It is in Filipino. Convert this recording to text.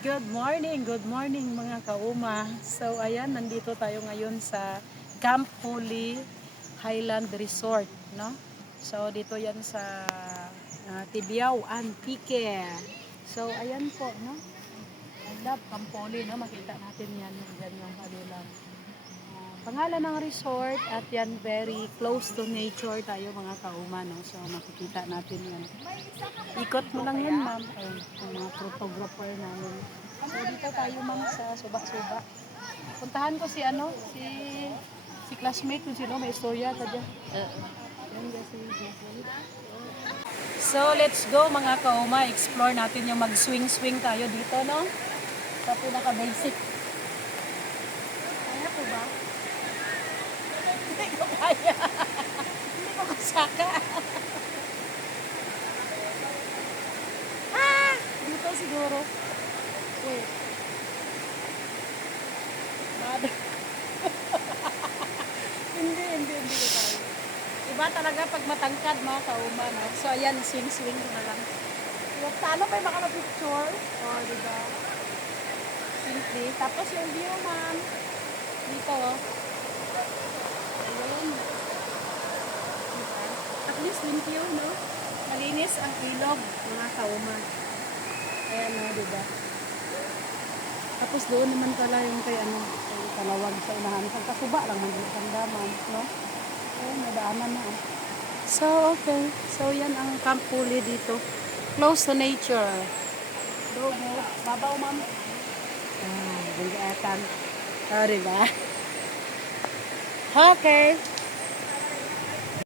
Good morning mga kauma. So ayan, nandito tayo ngayon sa Camp Holy Highland Resort, no? So dito yan sa Tibiao, Antique. So ayan po, no? I love Camp Holy, no? Makita natin yan, yan yung kanilang pangalan ng resort at yan very close to nature tayo mga kauma, no? So makikita natin yan. Ikot mo lang yan, ma'am. Ayun, ang mga photographer namin. So dito tayo ma'am sa Suba-Suba. Puntahan ko si si classmate ko sino may istorya ta diyan. Yan guys, so let's go mga kauma, explore natin yung mag-swing tayo dito, no? Sa pinaka basic. Kaya po ba? Hindi ko kaya. Hindi ko kasaka. Dito siguro. Wait. Mother. hindi ko kaya. Iba talaga pag matangkad mga kauma, no? So ayan, swing na lang. Paano kayo makapag-picture? Oh, diba? Simply. Tapos yung view, ma'am. Dito, oh. Ayun. Diba? At least yung view, no? Malinis ang ilog, mga kauma. Ayan, no, diba? Tapos doon naman pala yung kay Talawag sa unahan. Pagkasuba lang, magkandaman, no? Ayun, nadaanan na, oh. So, okay. So, yan ang Camp Holy dito. Close to nature. Do mo. Babaw, ma'am. Bugatan. Oh, diba? Okay.